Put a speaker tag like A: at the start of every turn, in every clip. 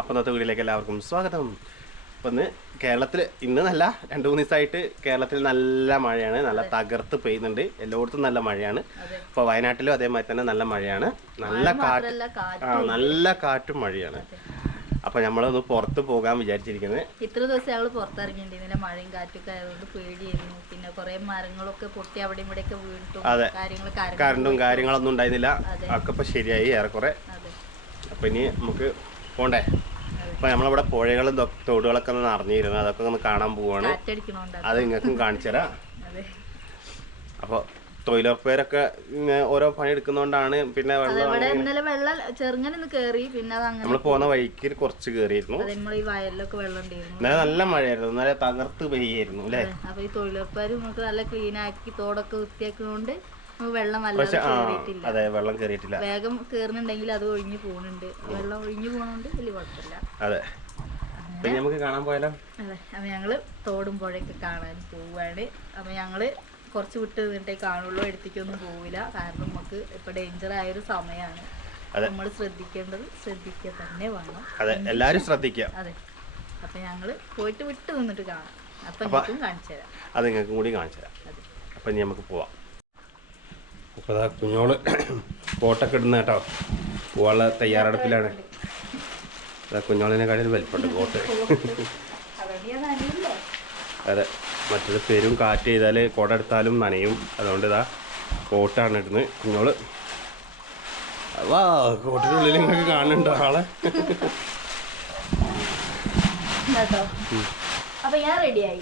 A: അപ്പം ഇന്നത്തെ വീട്ടിലേക്ക് എല്ലാവർക്കും സ്വാഗതം. അപ്പം ഇന്ന് കേരളത്തിൽ ഇന്ന് നല്ല രണ്ട് മൂന്ന് ദിവസമായിട്ട് കേരളത്തിൽ നല്ല മഴയാണ് നല്ല തകർത്ത് പെയ്യുന്നുണ്ട്. എല്ലായിടത്തും നല്ല മഴയാണ്. അപ്പോൾ വയനാട്ടിലും അതേമാതിരി തന്നെ നല്ല മഴയാണ്. നല്ല കാറ്റ് ആ നല്ല കാറ്റും മഴയാണ്. അപ്പൊ നമ്മളൊന്ന് പുറത്ത് പോകാൻ വിചാരിച്ചിരിക്കുന്നത്
B: ഇത്ര ദിവസം ഞങ്ങൾ പുറത്തിറങ്ങിയിട്ടുണ്ടെങ്കിൽ മഴയും കാറ്റൊക്കെ ആയതുകൊണ്ട് പേടിയായിരുന്നു. പിന്നെ കുറെ മരങ്ങളൊക്കെ പൊട്ടി അവിടെ വീണിട്ടും
A: അതെ.
B: കാര്യങ്ങളൊക്കെ അരങ്ങ്
A: കറണ്ടും കാര്യങ്ങളൊന്നും ഉണ്ടായിരുന്നില്ല.
B: അതൊക്കെ
A: ഒക്കെ ഇപ്പോൾ ശരിയായി ഏറെക്കുറെ. അപ്പൊ ഇനി നമുക്ക് പോണ്ടേ? അപ്പോൾ നമ്മളിവിടെ പുഴകളും തോടുകളൊക്കെ ഒന്ന് നിറഞ്ഞിരുന്നു. അതൊക്കെ ഒന്ന് കാണാൻ പോവാണ്. അത്. നിങ്ങൾക്കും കാണിച്ചു തരാം.
B: അതെ.
A: അപ്പോൾ തൊഴിലുറപ്പുകാരൊക്കെ ഓരോ പണി എടുക്കുന്നോണ്ടാണ് പിന്നെ വെള്ളം
B: ഇന്നലെ വെള്ളം ചെറുങ്ങനെ കേറി പിന്നെ
A: നമ്മൾ പോകുന്ന വഴിക്ക് കുറച്ച്
B: കേറിയിരുന്നു. വയലിലൊക്കെ വെള്ളം
A: ഇന്നലെ നല്ല മഴയായിരുന്നു. ഇന്നലെ തകർത്ത് പെയ്യായിരുന്നു അല്ലേ.
B: അപ്പൊ ഈ തൊഴിലുറപ്പുകാർ നമുക്ക് നല്ല ക്ലീൻ ആക്കി തോടൊക്കെ വൃത്തിയാക്കിയോണ്ട് വെള്ളം
A: പക്ഷെ ആ
B: കേറിയിട്ടില്ല.
A: അതെ വെള്ളം കയറിയിട്ടില്ല
B: വേഗം കേറുന്നുണ്ടെങ്കിൽ അത് ഒഴിഞ്ഞു പോകുന്നുണ്ട് വെള്ളം ഒഴിഞ്ഞു പോകുന്നുണ്ട് വലിയ കുഴപ്പമില്ല.
A: അതെ. പിന്നെ നമുക്ക് കാണാൻ പോയാലോ?
B: അതെ. അപ്പൊ ഞങ്ങൾ തോടും പുഴയൊക്കെ കാണാൻ പോവാണ്. അപ്പൊ ഞങ്ങൾ കുറച്ച് വിട്ട് നിന്നിട്ടേ കാണുള്ളൂ. എടുത്തേക്കൊന്നും പോവില്ല. കാരണം നമുക്ക് ഇപ്പൊ ഡേഞ്ചർ ആയൊരു സമയമാണ്. നമ്മൾ ശ്രദ്ധിക്കേണ്ടത് ശ്രദ്ധിക്കുക തന്നെ വേണം.
A: അതെ. എല്ലാരും ശ്രദ്ധിക്കുക.
B: അതെ. അപ്പൊ ഞങ്ങൾ പോയിട്ട് വിട്ട് നിന്നിട്ട് കാണാം. അപ്പൊ കാണിച്ചു തരാം.
A: അത് നിങ്ങൾക്കും കൂടി കാണിച്ചു തരാം. അപ്പൊ ഇനി നമുക്ക് പോവാം. അപ്പോൾ അതാ കുഞ്ഞോൾ കോട്ടൊക്കെ ഇടുന്ന കേട്ടോ. പോവാനുള്ള തയ്യാറെടുപ്പിലാണ്. അതാ കുഞ്ഞോളിനെക്കാളും വലിപ്പമുണ്ട് കോട്ട്.
B: അവിടെ നനയില്ലേ
A: അതെ മറ്റൊരു പേരും കാറ്റ് ചെയ്താൽ കോട എടുത്താലും നനയും. അതുകൊണ്ട് ഇതാ കോട്ടാണ് ഇടുന്നത് കുഞ്ഞോൾ. വാ കോട്ടിനുള്ളിൽ നിങ്ങൾക്ക് കാണുന്നുണ്ടോ ആളെ?
B: കേട്ടോ അപ്പൊ ഞാൻ റെഡിയായി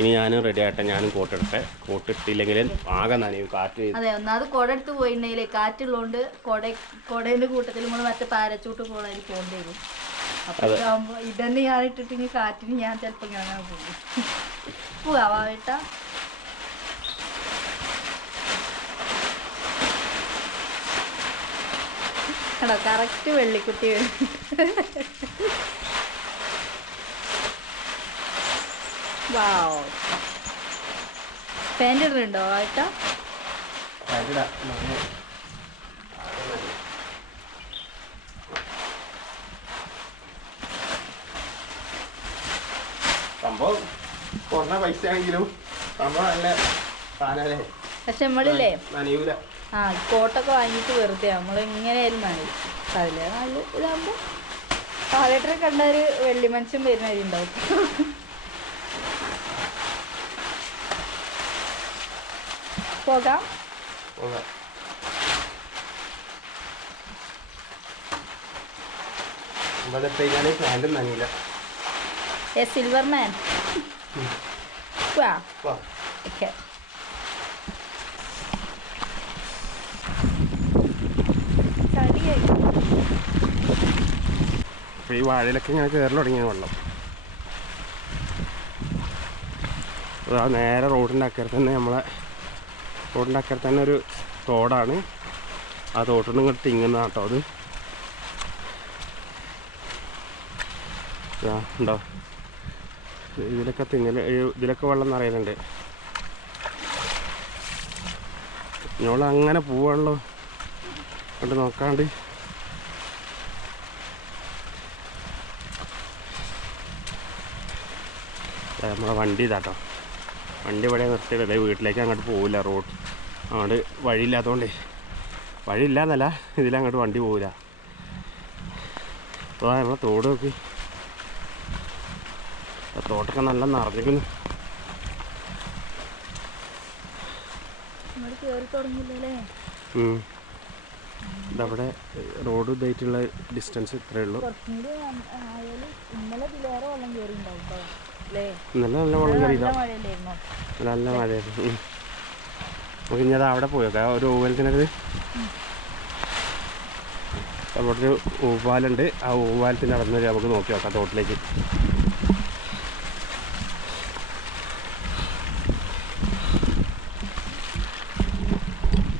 A: ഇനി ഞാനും റെഡി ആട്ടെ ഞാനും കോട്ടെടുത്തെ കോട്ടിട്ടില്ലെങ്കിൽ ആകെ നനയും കാറ്റ്
B: അതെ ഒന്നാമത് കുട എടുത്ത് പോയിട്ടുണ്ടെങ്കിലേ കാറ്റുള്ളതുകൊണ്ട് കുട കുടേന്റെ കൂട്ടത്തിൽ നമ്മൾ മറ്റേ പാരച്ചൂട്ട് പോകണതിൽ പോകേണ്ടി വരും. അപ്പൊ ഇതാകുമ്പോ ഇതന്നെ ഞാൻ ഇട്ടിട്ടെങ്കിൽ കാറ്റിന് ഞാൻ ചിലപ്പോൾ ഇങ്ങനെ പോകും. പോവാ ഏട്ടാ. കറക്റ്റ് വെള്ളിക്കുട്ടി വാവ് പാന്റ് ഇടുന്നുണ്ടോ ഏട്ടാ
A: സംഭവം കുറഞ്ഞ പൈസ ആണെങ്കിലും സംഭവം നല്ല സാധനല്ലേ
B: പക്ഷെ നമ്മളില്ലേ?
A: നനയൂല.
B: ആ കോട്ടൊക്കെ വാങ്ങിട്ട് വെറുതെ നമ്മൾ എങ്ങനെയായാലും നനയും അതിലെ നല്ല ഇതാകുമ്പോൾ പാലേട്ടറെ കണ്ട ഒരു വെള്ളി മനുഷ്യൻ വരുന്നവരുണ്ടാവും പോകാം. സിൽവർ മാൻ വാ.
A: വാ.
B: ഓക്കെ.
A: ഈ വാഴയിലൊക്കെ ഇങ്ങനെ കയറി തുടങ്ങിയ വെള്ളം. അതാ നേരെ റോഡിന്റെ അക്കരെ തന്നെ നമ്മളെ റോഡിന്റെ അക്കരെ തന്നെ ഒരു തോടാണ്. ആ തോട്ടിന് ഇങ്ങോട്ട് തിങ്ങുന്ന കേട്ടോ അത്. ഉണ്ടോ? ഇതിലൊക്കെ തിങ്ങൽ ഈ- ഇതിലൊക്കെ വെള്ളം നിറയുന്നുണ്ട്. ഞങ്ങൾ അങ്ങനെ പോവാണല്ലോ. കൊണ്ട് നോക്കാണ്ട്. നമ്മളെ വണ്ടി ഇതാട്ടോ വണ്ടി ഇവിടെ നിർത്തിയിടല്ലേ വീട്ടിലേക്ക് അങ്ങോട്ട് പോവില്ല റോഡ്. അതുകൊണ്ട് വഴിയില്ലാത്തതുകൊണ്ടേ വഴിയില്ലാന്നല്ല ഇതിലങ്ങോട്ട് വണ്ടി പോവില്ല. അപ്പോൾ നമ്മളെ തോട് നോക്കി. തോട്ടൊക്കെ നല്ല നിറഞ്ഞിരിക്കുന്നു.
B: നമ്മൾ.
A: ഇതവിടെ റോഡ് ഇതായിട്ടുള്ള ഡിസ്റ്റൻസ് ഇത്രയേ ഉള്ളൂ.
B: ആയാലും ഇന്നലെ
A: നല്ല നല്ല വെള്ളം കയറിയില്ല
B: നല്ല
A: മഴയായിരുന്നു. നമുക്ക് ഇനി അത് അവിടെ പോയേക്കാം ഒരു ഓവലത്തിനത് അവിടെ ഒരു ഊവാലുണ്ട് ആ ഊവാലത്തിന്റെ നടന്ന് നമുക്ക് നോക്കി നോക്കാം തോട്ടിലേക്ക്.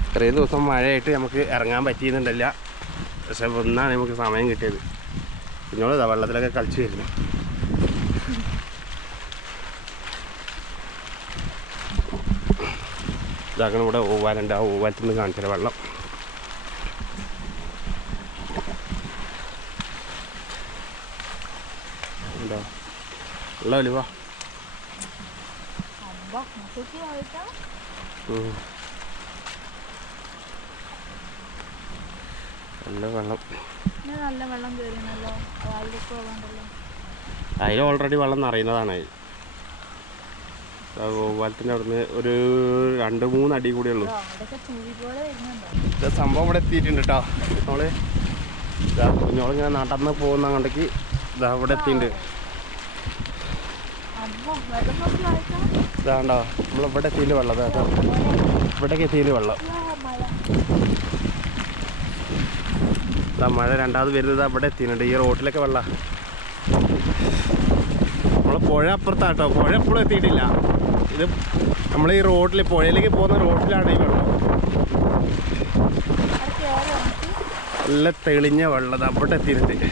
A: ഇത്രയും ദിവസം മഴയായിട്ട് നമുക്ക് ഇറങ്ങാൻ പറ്റിയെന്നുണ്ടല്ല. പക്ഷെ ഒന്നാണ് നമുക്ക് സമയം കിട്ടിയത്. കുഞ്ഞോൾ വെള്ളത്തിലൊക്കെ കളിച്ച് വരുന്നു. ഇതാകണം ഇവിടെ ഓവാലുണ്ട് ആ ഓവാലത്തിൽ നിന്ന് കാണിച്ചാൽ വെള്ളം.
B: ഉണ്ടോ? വെള്ളമല്ലേ
A: വാ. നല്ല വെള്ളം. അതിൽ ഓൾറെഡി വെള്ളം നിറയുന്നതാണ്. ഗോപാലത്തിന്റെ അവിടുന്ന് ഒരു രണ്ട് മൂന്ന് അടി കൂടിയേ ഉള്ളൂ. സംഭവം ഇവിടെ എത്തിയിട്ടുണ്ട് കേട്ടോ നമ്മൾ കുഞ്ഞോളിങ്ങനെ നടന്ന് പോകുന്ന കണ്ടെങ്കിൽ ഇതാ ഇവിടെ എത്തിയിട്ടുണ്ട് ഇതാണ്ടോ നമ്മൾ ഇവിടെ എത്തിയില്ല വെള്ളം. കേട്ടോ ഇവിടെ ഇവിടേക്ക് എത്തിയില്ല വെള്ളം.
B: മഴ.
A: ഇതാ മഴ രണ്ടാമത് വരുന്നത് അവിടെ എത്തിയിട്ടുണ്ട്. ഈ റോട്ടിലൊക്കെ വെള്ളം. നമ്മൾ പുഴ അപ്പുറത്താട്ടോ പുഴ എപ്പോഴും എത്തിയിട്ടില്ല. ഇത് നമ്മൾ ഈ റോഡിൽ പുഴയിലേക്ക് പോകുന്ന റോഡിലാണ് ഈ വെള്ളം. നല്ല തെളിഞ്ഞ വെള്ളം അവിടെ എത്തിയിട്ട്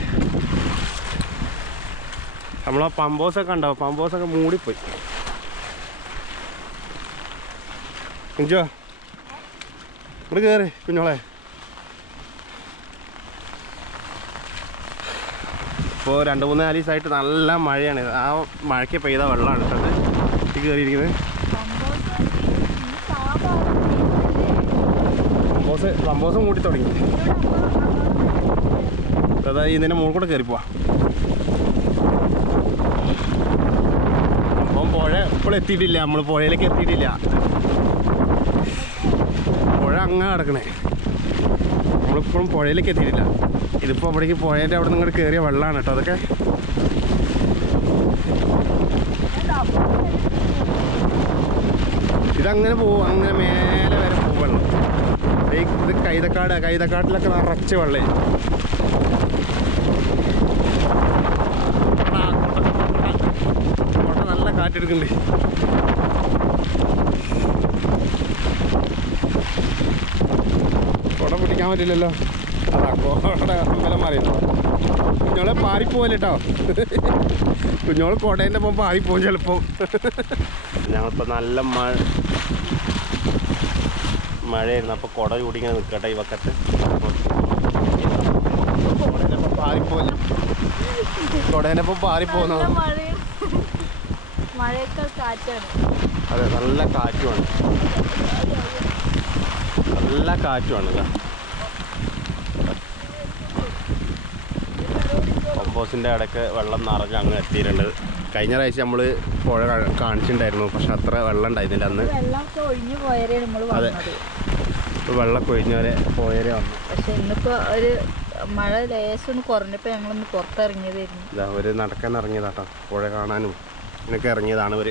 A: നമ്മളാ പമ്പോസൊക്കെ ഉണ്ടാവും പമ്പോസൊക്കെ മൂടിപ്പോയി. കുഞ്ചോ ഇവിടെ കയറി കുഞ്ഞോളെ. ഇപ്പോൾ രണ്ട് മൂന്ന് നാല് ദിവസമായിട്ട് നല്ല മഴയാണ്. ആ മഴയ്ക്ക് പെയ്ത വെള്ളമാണ് ഇത് കയറിയിരിക്കുന്നത്. സംഭവസ് സംഭവസം കൂട്ടി തുടങ്ങി. അതായത് ഇതിന്റെ മുകളിൽ കൂടെ കയറി പോവാ. അപ്പം പുഴ ഇപ്പോൾ എത്തിയിട്ടില്ല. നമ്മൾ പുഴയിലേക്ക് എത്തിയിട്ടില്ല. പുഴ അങ്ങനെ കിടക്കണേ നമ്മളിപ്പോഴും പുഴയിലേക്ക് എത്തിയിട്ടില്ല. ഇതിപ്പോൾ അവിടേക്ക് പുഴേന്റെ അവിടെ നിന്ന് ഇങ്ങോട്ട് കയറിയ വെള്ളമാണ് കേട്ടോ. അതൊക്കെ ഇതങ്ങനെ പോവും. അങ്ങനെ മേലെ വരെ പോകും വെള്ളം ഇത് കൈതക്കാട് കൈതക്കാട്ടിലൊക്കെ നിറച്ച് വെള്ളേ. കോട്ട നല്ല കാറ്റെടുക്കുന്നുണ്ട് കുട പിടിക്കാൻ പറ്റില്ലല്ലോ. അതാ കോട അമ്പലം മാറിയല്ലോ കുഞ്ഞോളെ പാറിപ്പോവല്ലേ കേട്ടോ കുഞ്ഞോൾ കോടേന്റെ ഒപ്പം പാറിപ്പോവും ചിലപ്പോൾ ഞങ്ങളിപ്പോൾ നല്ല മഴ മഴയായിരുന്നു. അപ്പോൾ കുട ചൂടിങ്ങനെ നിൽക്കട്ടെ ഈ വക്കത്ത്. കോടേനൊപ്പം
B: പാറിപ്പോന്നു
A: അതെ നല്ല കാറ്റുമാണ്. നല്ല കാറ്റുമാണ് ഇതാ. കോമ്പോസിന്റെ ഇടയ്ക്ക് വെള്ളം നിറഞ്ഞ് അങ്ങ് എത്തിയിട്ടുണ്ട്. കഴിഞ്ഞ പ്രാവശ്യം നമ്മൾ പുഴ കാണിച്ചിട്ടുണ്ടായിരുന്നു പക്ഷെ അത്ര വെള്ളം ഉണ്ടായിരുന്നില്ല അന്ന്.
B: ഒഴിഞ്ഞു പോയാലേ നമ്മൾ
A: അതെ.
B: വന്നത്
A: ഇപ്പോൾ വെള്ളം കൊഴിഞ്ഞവരെ പോയവരെ വന്നു.
B: പക്ഷെ ഇന്നിപ്പോ ഒരു മഴ ലേശം ഒന്ന് കുറഞ്ഞപ്പോ ഞങ്ങളൊന്ന് പുറത്തിറങ്ങിയതായിരുന്നു.
A: ഇതാ ഒരു നടക്കാൻ ഇറങ്ങിയതാട്ടോ. പുഴ കാണാനും ഇതിനൊക്കെ ഇറങ്ങിയതാണ് ഇവർ.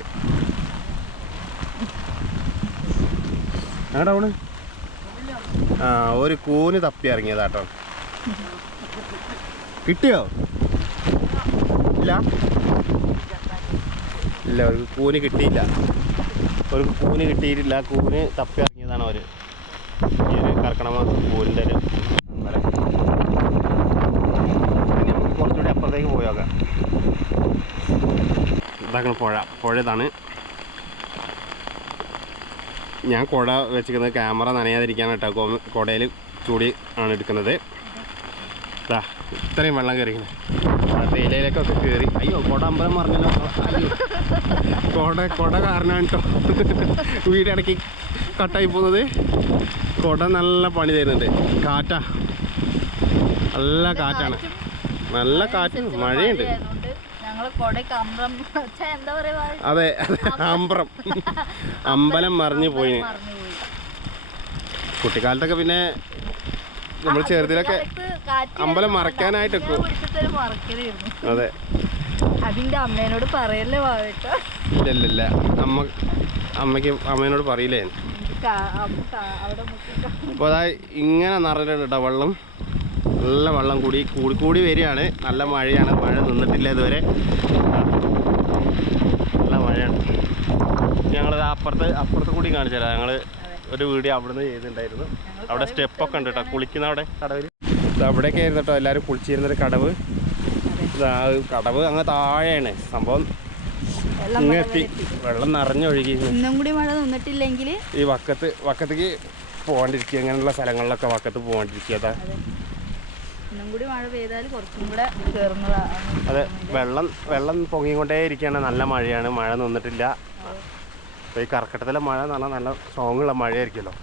A: എങ്ങടാ ആ ഒരു കൂന് തപ്പി ഇറങ്ങിയതാട്ടോ. കിട്ടിയോ? ഇല്ല? ഇല്ല ഒരു കൂന് കിട്ടിയില്ല. ഒരു കൂന് കിട്ടിയിട്ടില്ല. കൂന് തപ്പി ഇറങ്ങിയതാണ് അവർ. ഈ ഒരു കർക്കണമ കൂനിന്റെ ഒരു അമ്പലം ഇനി നമുക്ക് കുറച്ചുകൂടി അപ്പുറത്തേക്ക് പോയോക്കാം ഇതാക്കണ പുഴ പുഴ. ഇതാണ് ഞാൻ കുട വെച്ചിരിക്കുന്നത് ക്യാമറ നനയാതിരിക്കാൻ കേട്ടോ. കുടയിൽ ചൂടി ആണ് എടുക്കുന്നത്. ഇതാ ഇത്രയും വെള്ളം കയറിക്കുന്നത് തേയിലയിലേക്കൊക്കെ കയറി. അയ്യോ കുട അമ്പലം മറിഞ്ഞല്ലോ. കുട കുട കാരണം കേട്ടോ വീട് ഇടയ്ക്ക് കട്ടായി പോകുന്നത്. കുട നല്ല പണി തരുന്നുണ്ട്. കാറ്റാ. നല്ല കാറ്റാണ്. നല്ല കാറ്റ്. മഴയുണ്ട്. അതെ അമ്പ്രം അമ്പലം മറിഞ്ഞു പോയി. കുട്ടിക്കാലത്തൊക്കെ പിന്നെ നമ്മൾ ചെറുതിലൊക്കെ അമ്പലം
B: മറക്കാനായിട്ട്
A: അതെ.
B: അതിന്റെ അമ്മേനോട് പറയല്ലേ
A: ഇല്ല ഇല്ല. അമ്മ അമ്മയ്ക്ക് അമ്മേനോട് പറയില്ലേ? അപ്പോൾ അതാ ഇങ്ങനെ നിറഞ്ഞിട്ടുണ്ട് കേട്ടോ വെള്ളം. നല്ല വെള്ളം കൂടി കൂടി കൂടി വരികയാണ്. നല്ല മഴയാണ്. മഴ നിന്നിട്ടില്ല ഇതുവരെ. നല്ല മഴയാണ്. ഞങ്ങളത് അപ്പുറത്ത് അപ്പുറത്ത് കൂടി കാണിച്ചു തരാം. ഞങ്ങൾ ഒരു വീഡിയോ അവിടുന്ന് ചെയ്തിട്ടുണ്ടായിരുന്നു. അവിടെ സ്റ്റെപ്പൊക്കെ ഉണ്ട് കേട്ടോ. കുളിക്കുന്ന അവിടെ കടവിൽ അവിടെയൊക്കെ ആയിരുന്നു കേട്ടോ. എല്ലാവരും കുളിച്ചിരുന്നൊരു കടവ്. കടവ് അങ്ങ് താഴെയാണ്. സംഭവം
B: വെള്ളം
A: എത്തി. വെള്ളം നിറഞ്ഞൊഴുകി.
B: ഇന്നും കൂടി മഴ നിന്നിട്ടില്ലെങ്കിൽ
A: ഈ വക്കത്ത് വക്കത്തേക്ക് പോകാണ്ടിരിക്കുക അങ്ങനെയുള്ള സ്ഥലങ്ങളിലൊക്കെ വക്കത്ത് പോകാണ്ടിരിക്കുക അതാ.
B: ഇന്നും കൂടി മഴ പെയ്താൽ കുറച്ചും കൂടെ കയറുന്നതാണ്
A: അതെ വെള്ളം വെള്ളം പൊങ്ങിക്കൊണ്ടേ ഇരിക്കുകയാണ് നല്ല മഴയാണ്. മഴ നിന്നിട്ടില്ല. അപ്പോൾ ഈ കർക്കിടത്തിലെ മഴ എന്ന് പറഞ്ഞാൽ നല്ല സ്ട്രോങ് ഉള്ള മഴയായിരിക്കുമല്ലോ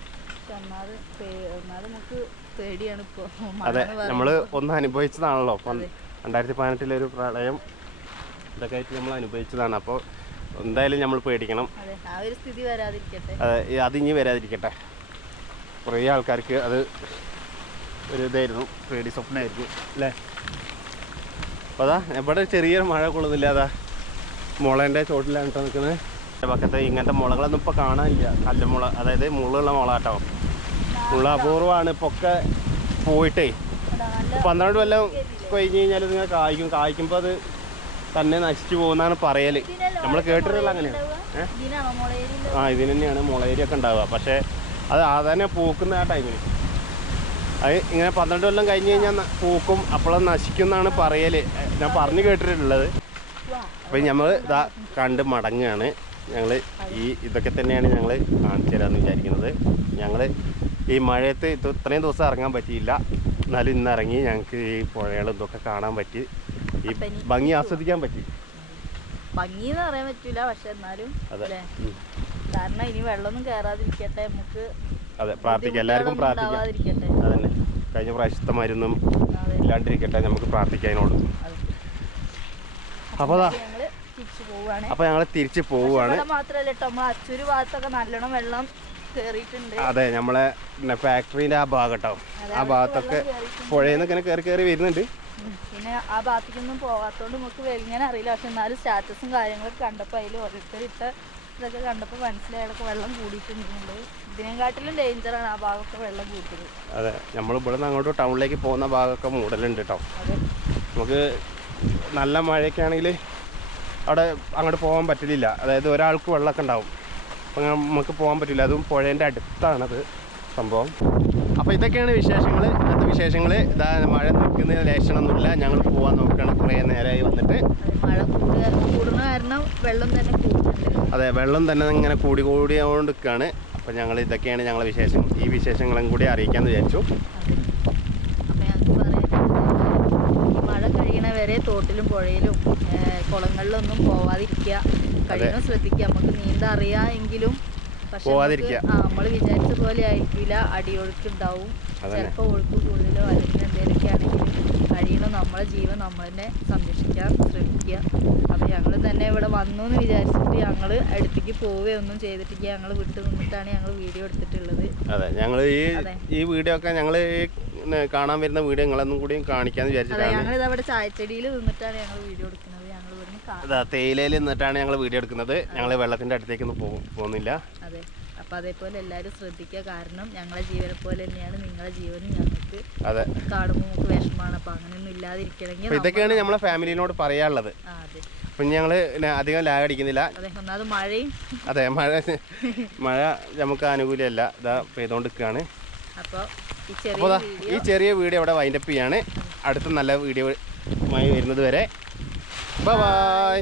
A: അതെ നമ്മൾ ഒന്ന് അനുഭവിച്ചതാണല്ലോ. രണ്ടായിരത്തി പതിനെട്ടിലെ ഒരു പ്രളയം ഇതൊക്കെ ആയിട്ട് നമ്മൾ അനുഭവിച്ചതാണ്. അപ്പോൾ എന്തായാലും നമ്മൾ പേടിക്കണം.
B: അതെ ആ ഒരു സ്ഥിതി വരാതിരിക്കട്ടെ.
A: കുറേ ആൾക്കാർക്ക് അത് ഒരു ഇതായിരുന്നു. പേടി സ്വപ്നമായിരിക്കും അല്ലേ? അപ്പോൾ അതാ ഇവിടെ ചെറിയൊരു മഴ കൊള്ളുന്നില്ല. അതാ മുളേന്റെ ചോട്ടിലാണ് കേട്ടോ നിൽക്കുന്നത്. പക്കത്ത് ഇങ്ങനത്തെ മുളകളൊന്നും ഇപ്പോൾ കാണാനില്ല. കല്ലുമുള അതായത് മുള്ളുള്ള മുള കേട്ടോ മുള്ള അപൂർവമാണ് ഇപ്പോൾ ഒക്കെ പോയിട്ടേ.
B: നല്ല
A: പന്ത്രണ്ട് കൊല്ലം കഴിഞ്ഞ് കഴിഞ്ഞാൽ ഇതിങ്ങനെ കായ്ക്കും. കായ്ക്കുമ്പോൾ അത് തന്നെ നശിച്ചു പോകുന്നതാണ് പറയൽ നമ്മൾ
B: കേട്ടിട്ടില്ല
A: കേട്ടിട്ടുള്ള അങ്ങനെയാണ്.
B: മുളയരി
A: ആ ഇതിന് തന്നെയാണ് മുളയരിയൊക്കെ ഉണ്ടാവുക. പക്ഷേ അത് അതന്നെ പൂക്കുന്ന ആ ടൈമിൽ അത് ഇങ്ങനെ പന്ത്രണ്ട് കൊല്ലം കഴിഞ്ഞ് കഴിഞ്ഞാൽ പൂക്കും അപ്പോഴും നശിക്കും എന്നാണ് പറയൽ ഞാൻ പറഞ്ഞു കേട്ടിട്ടുള്ളത്. അപ്പം നമ്മൾ ഇതാ കണ്ട് മടങ്ങുകയാണ് ഞങ്ങൾ ഈ ഇതൊക്കെ തന്നെയാണ് ഞങ്ങൾ കാണിച്ചു തരാമെന്ന് വിചാരിക്കുന്നത്. ഞങ്ങൾ ഈ മഴയത്ത് ഇത് ഇത്രയും ദിവസം ഇറങ്ങാൻ പറ്റിയില്ല. എന്നാലും ഇന്ന് ഇറങ്ങി ഞങ്ങൾക്ക് ഈ പുഴകളും ഇതൊക്കെ കാണാൻ പറ്റി. ഈ
B: അപ്പം
A: ഭംഗി ആസ്വദിക്കാൻ പറ്റി.
B: ഭംഗി എന്ന് പറയാൻ പറ്റൂല പക്ഷെ എന്നാലും കാരണം ഇനി വെള്ളമൊന്നും കയറാതിരിക്കട്ടെ നമുക്ക്
A: അതെ പ്രാർത്ഥിക്കാം. എല്ലാവർക്കും പ്രാർത്ഥിക്കാം. അതന്നെ. കഴിഞ്ഞ പ്രാവശ്യത്തെ മരുന്നും ഇല്ലാണ്ടിരിക്കട്ടെ നമുക്ക് പ്രാർത്ഥിക്കാം അതിനോട്
B: അപ്പൊ
A: അപ്പോൾ അപ്പോൾ ഞങ്ങൾ തിരിച്ച് പോവുകയാണ്
B: മാത്രല്ല കേട്ടോ നമ്മളെ അച്ചൂര് ഭാഗത്തൊക്കെ നല്ലോണം വെള്ളം
A: അതെ നമ്മളെ ഫാക്ടറിന്റെ ആ ഭാഗം കേട്ടോ. ആ ഭാഗത്തൊക്കെ പുഴയിൽ നിന്ന് ഇങ്ങനെ കയറി കയറി വരുന്നുണ്ട്.
B: പിന്നെ ആ ഭാഗത്തേക്കൊന്നും പോകാത്തോണ്ട് നമുക്ക് വെളിങ്ങനെ അറിയില്ല. പക്ഷെ എന്നാലും സ്റ്റാറ്റസും കാര്യങ്ങളൊക്കെ കണ്ടപ്പോൾ അതിൽ ഓരോരുത്തരിട്ട ഇതൊക്കെ കണ്ടപ്പോൾ മനസ്സിലായതൊക്കെ വെള്ളം കൂടിയിട്ടുണ്ട്. ഇതിനെക്കാട്ടിലും ഡേഞ്ചറാണ് ആ ഭാഗമൊക്കെ വെള്ളം കൂട്ടിയത്.
A: അതെ. നമ്മൾ ഇവിടെ നിന്ന് അങ്ങോട്ട് ടൗണിലേക്ക് പോകുന്ന ഭാഗമൊക്കെ മൂടലുണ്ട് കേട്ടോ നമുക്ക് നല്ല മഴയൊക്കെ ആണെങ്കിൽ അവിടെ അങ്ങോട്ട് പോകാൻ പറ്റില്ല അതായത് ഒരാൾക്ക് വെള്ളമൊക്കെ ഉണ്ടാവും. അപ്പം നമുക്ക് പോകാൻ പറ്റില്ല. അതും പുഴേന്റെ അടുത്താണത് സംഭവം. അപ്പോൾ ഇതൊക്കെയാണ് വിശേഷങ്ങൾ വിശേഷങ്ങൾ ഇതാ മഴ നിൽക്കുന്ന ലക്ഷണമൊന്നുമില്ല ഞങ്ങൾ പോവാൻ നോക്കുകയാണ്. കുറേ നേരമായി വന്നിട്ട്.
B: മഴ കൂടുന്ന കാരണം വെള്ളം തന്നെ
A: അതെ വെള്ളം തന്നെ ഇങ്ങനെ കൂടി കൂടിയോണ്ട് നിൽക്കുകയാണ് അപ്പോൾ ഞങ്ങൾ ഇതൊക്കെയാണ് ഞങ്ങളെ വിശേഷം. ഈ വിശേഷങ്ങളും കൂടി അറിയിക്കാമെന്ന് വിചാരിച്ചു.
B: അപ്പം മഴ കഴിയണ വരെ തോട്ടിലും പുഴയിലും കുളങ്ങളിലൊന്നും പോവാതിരിക്കുക. കഴിയണം ശ്രദ്ധിക്കുക. നമുക്ക് നീന്താൻ അറിയാമെങ്കിലും
A: പോവാതിരിക്കുക.
B: നമ്മൾ വിചാരിച്ച പോലെ ആയിരിക്കില്ല. അടിയൊഴുക്ക് ഉണ്ടാവും. ചിലപ്പോൾ ഒഴുക്ക് കൂടുതലോ അല്ലെങ്കിൽ എന്തെങ്കിലുമൊക്കെ ആണെങ്കിൽ കഴിയണം. നമ്മളെ ജീവൻ നമ്മൾ തന്നെ സംരക്ഷിക്കാൻ ശ്രമിക്കുക. അപ്പം ഞങ്ങൾ തന്നെ ഇവിടെ വന്നു എന്ന് വിചാരിച്ചിട്ട് ഞങ്ങൾ അടുത്തേക്ക് പോവുകയൊന്നും ചെയ്തിട്ടില്ല. ഞങ്ങൾ വിട്ടു നിന്നിട്ടാണ് ഞങ്ങൾ വീഡിയോ എടുത്തിട്ടുള്ളത്.
A: അതെ. ഞങ്ങൾ ഈ ഈ വീഡിയോ ഒക്കെ ഞങ്ങൾ കാണാൻ വരുന്ന വീഡിയോ നിങ്ങളൊന്നും കൂടി കാണിക്കാന്ന് വിചാരിച്ചിട്ടാണ്.
B: ഞങ്ങൾ ഇതവിടെ ചായച്ചെടിയിൽ നിന്നിട്ടാണ് ഞങ്ങൾ വീഡിയോ എടുക്കുന്നത്. ഞങ്ങൾ ഇവിടുന്ന്
A: തേയിലയിൽ നിന്നിട്ടാണ് ഞങ്ങൾ വീഡിയോ എടുക്കുന്നത്. ഞങ്ങൾ വെള്ളത്തിന്റെ അടുത്തേക്കൊന്നും പോകും പോകുന്നില്ല.
B: അപ്പം അതേപോലെ എല്ലാരും ശ്രദ്ധിക്കുക. കാരണം ഞങ്ങളെ ജീവനെ പോലെ തന്നെയാണ് നിങ്ങളെ ജീവനും ഞങ്ങൾക്ക്. കാണുമ്പോൾ നമുക്ക് വിഷമാണ്. അപ്പൊ അങ്ങനെയൊന്നും ഇല്ലാതിരിക്കണമെങ്കിൽ
A: ഇതൊക്കെയാണ് നമ്മളെ ഫാമിലിനോട് പറയാനുള്ളത്. അപ്പം ഞങ്ങൾ അധികം ലാഗ് അടിക്കുന്നില്ല.
B: അതെ ഒന്നാമത് മഴയും.
A: അതെ മഴ മഴ നമുക്ക് അനുകൂലമല്ല ഇതാ
B: അപ്പോൾ
A: അപ്പോൾ
B: ചെറിയ വീഡിയോ
A: ഈ ചെറിയ വീഡിയോ ഇവിടെ വൈൻഡപ്പ് ചെയ്യാണ്. അടുത്ത നല്ല വീഡിയോ വരുന്നത് വരെ. ബൈ